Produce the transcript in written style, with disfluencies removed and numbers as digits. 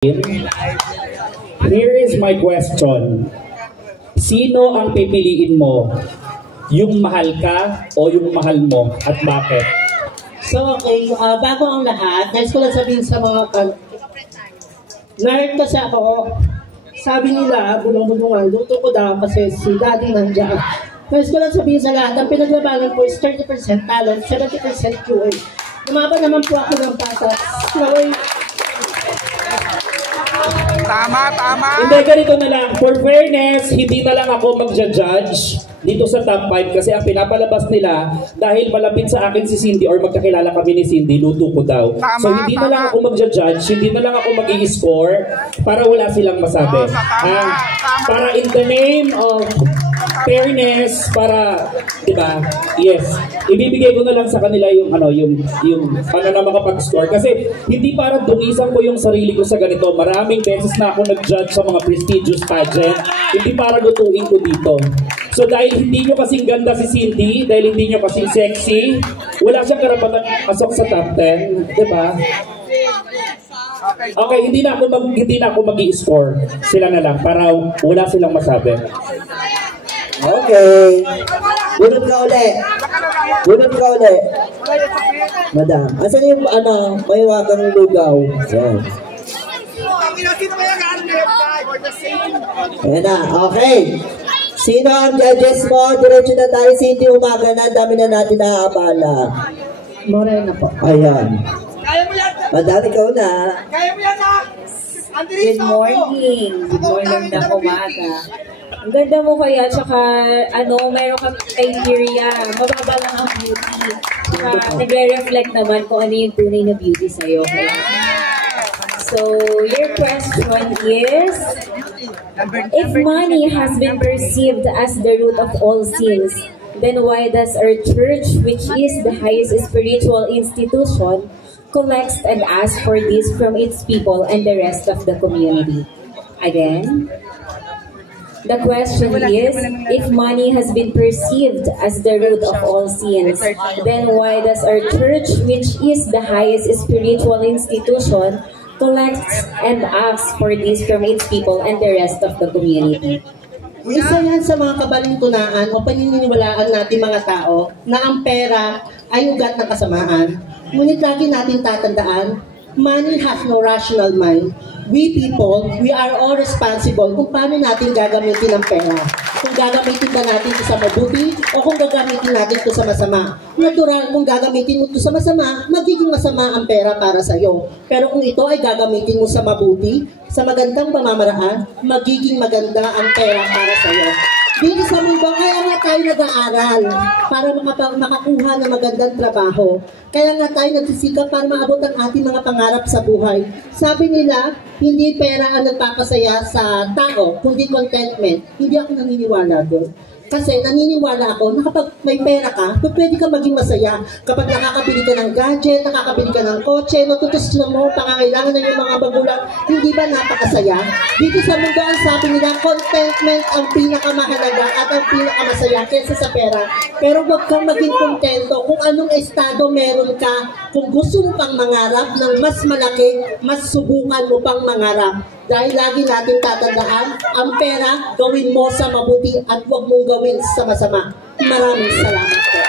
Here is my question. Sino ang pipiliin mo? Yung mahal ka o yung mahal mo? At bakit? So, okay. Bago ang lahat, nais ko lang sabihin sa mga nerd kasi ako. Sabi nila, bulong-bulungan, luto ko daw kasi si daddy nandiyan. Nais ko lang sabihin sa lahat, ang pinaglabanan ko is 30% talent, 70% QA. Lumaban naman po ako ng patas. Tama. Hindi, ganito na lang. For fairness, hindi na lang ako magja-judge dito sa top 5 kasi ang pinapalabas nila dahil malapit sa akin si Cindy or magkakilala kami ni Cindy, luto ko daw. So hindi na lang ako magja-judge, hindi na lang ako mag-i-score para wala silang masabi. Para in the name of fairness, para, di ba? Yes. Ibibigay ko na lang sa kanila yung paano na makapag-score. Kasi hindi para dungisan ko yung sarili ko sa ganito. Maraming beses na ako nag-judge sa mga prestigious pageant. Hindi para lutuin ko dito. So dahil hindi nyo kasing ganda si Cindy, dahil hindi nyo kasing sexy, wala siyang karapatan pasok sa top 10. Di ba? Okay, hindi na ako mag-i-score. Sila na lang para wala silang masabi. Okay. Bunot ka uli. Madam. Asan yung may wakang lugaw? Yan. Ayan na. Okay. Sino ang judges mo? Diretso na tayo. Cindy, umaga na. Dami na natin naaabala. Morena po. Ayan. Madam, ikaw na. Good morning. Good morning na umaga. Ang ganda mo kaya, tsaka mayroon kang criteria. Mababa lang ang beauty. Nagre-reflect naman kung ano yung tunay na beauty sa'yo. Kaya. So, your question is, if money has been perceived as the root of all sins, then why does our church, which is the highest spiritual institution, collects and asks for this from its people and the rest of the community? Again, the question is, if money has been perceived as the root of all sins, then why does our church, which is the highest spiritual institution, collects and asks for this from its people and the rest of the community? Isa yan sa mga kabalingtunaan o paniniwalaan natin mga tao na ang pera ay ugat ng kasamaan. Ngunit lagi natin tatandaan, money has no rational mind. We people, we are all responsible kung paano natin gagamitin ang pera. Kung gagamitin ba natin ito sa mabuti o kung gagamitin natin ito sa masama. Natural, kung gagamitin mo ito sa masama, magiging masama ang pera para sa iyo. Pero kung ito ay gagamitin mo sa mabuti, sa magandang pamamaraan, magiging maganda ang pera para sa iyo. Dito sa mundo, kaya nga tayo nag-aaral para makakuha ng magandang trabaho. Kaya nga tayo nagsisikap para maabot ang ating mga pangarap sa buhay. Sabi nila, hindi pera ang nagpapasaya sa tao, kundi contentment. Hindi ako naniniwala doon. Kasi naniniwala ako na kapag may pera ka, pwede ka maging masaya. Kapag nakakabili ka ng gadget, nakakabili ka ng kotse, natutustunan mo, pangangailangan ng iyong mga magulang, hindi ba napakasaya? Dito sa mundo, ang sabi nila, contentment ang pinakamahalaga at ang pinakamasaya kaysa sa pera. Pero huwag kang maging kontento kung anong estado meron ka. Kung gusto mo pang mangarap ng mas malaki, mas subukan mo pang mangarap. Dahil lagi natin tatandaan, ang pera gawin mo sa mabuti at huwag mong gawin sa masama. Maraming salamat po.